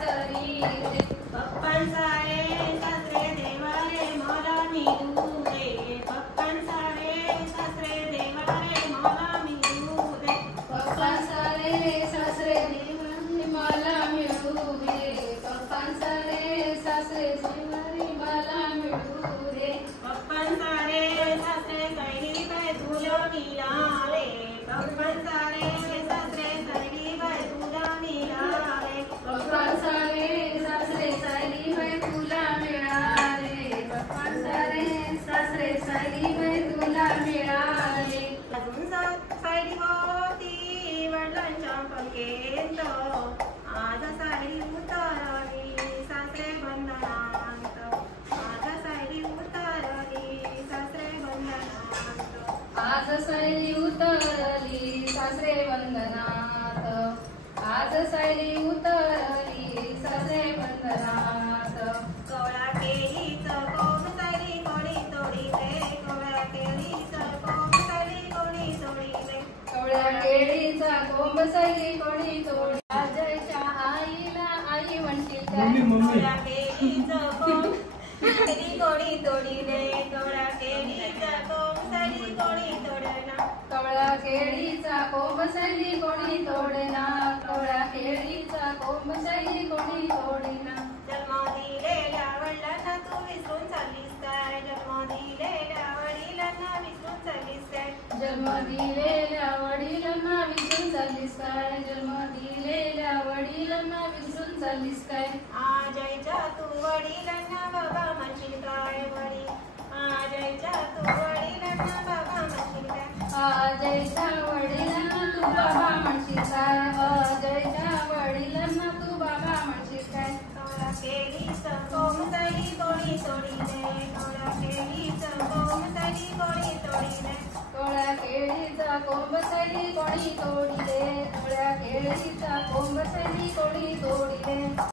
तरी रे पप्पांचा रे सासरे देवारे मला मिळू दे पप्पांचा रे सासरे देवारे मला मिळू दे पप्पांचा रे सासरे देवारे मला मिळू दे पप्पांचा रे सासरे देवारे मला मिळू दे पप्पांचा रे सासरे सैली बाय तुला मिळाले पप्पांचा रे सासरे सैली बाय तुला मिळाले पप्पांचा रे सासरे सायली बाई तुला मिळाले पप्पांचा रे सासरे सायली बाई तुला मिळाले अजून सायली होती वडिलांच्या पंकेत आज सायली उतरली सासरे बंधनांत आज सायली उतरली सासरे बंधनांत आज सायली उतरली सासरे बंधनात आज सायली उतरली सासरे बंधनात कवळा केळीचं कोंब सायली कोणी तोडीले कवळ्या केळीचं कोंब सायली कोणी तोडीले कवळ्या केळीचा कोंब सायली कोणी तोडी आजच्या आईला आई म्हणशील काय कवळ्या केळीचं कोंब सायली कोणी तोडीले कवळ्या केळीचं कोंब सायली कोणी तोडला कवळ्या केळीचा कोंब सायली कोणी तोडेना कवळ्या केळीचा कोंब सायली कोणी तोडेना जन्म दिलेल्या वडिलांना तू विसरून चाललीस काय जन्म दिलेल्या वडिलांना विसरून चाललीस काय जन्म दिलेल्या वडिलांना विसरून चाललीस काय जन्म दिलेल्या वडिलांना विसरून चाललीस काय आजच्या तू वडिलांना बाबा म्हणशील काय वडील आजच्या तू वडिलांना बाबा म्हणशील काय आजच्या वडिलांना तू बाबा म्हणशील काय आजच्या वडिलांना तू बाबा म्हणशील काय कवळा केळीचं कोंब सायली कोणी तोडीले कवळा केळीचं कोंब सायली कोणी तोडीले कवळ्या केळीचा कोंब सायली कोणी तोडिले कवळ्या केळीचा कोंब सायली कोणी तोडिले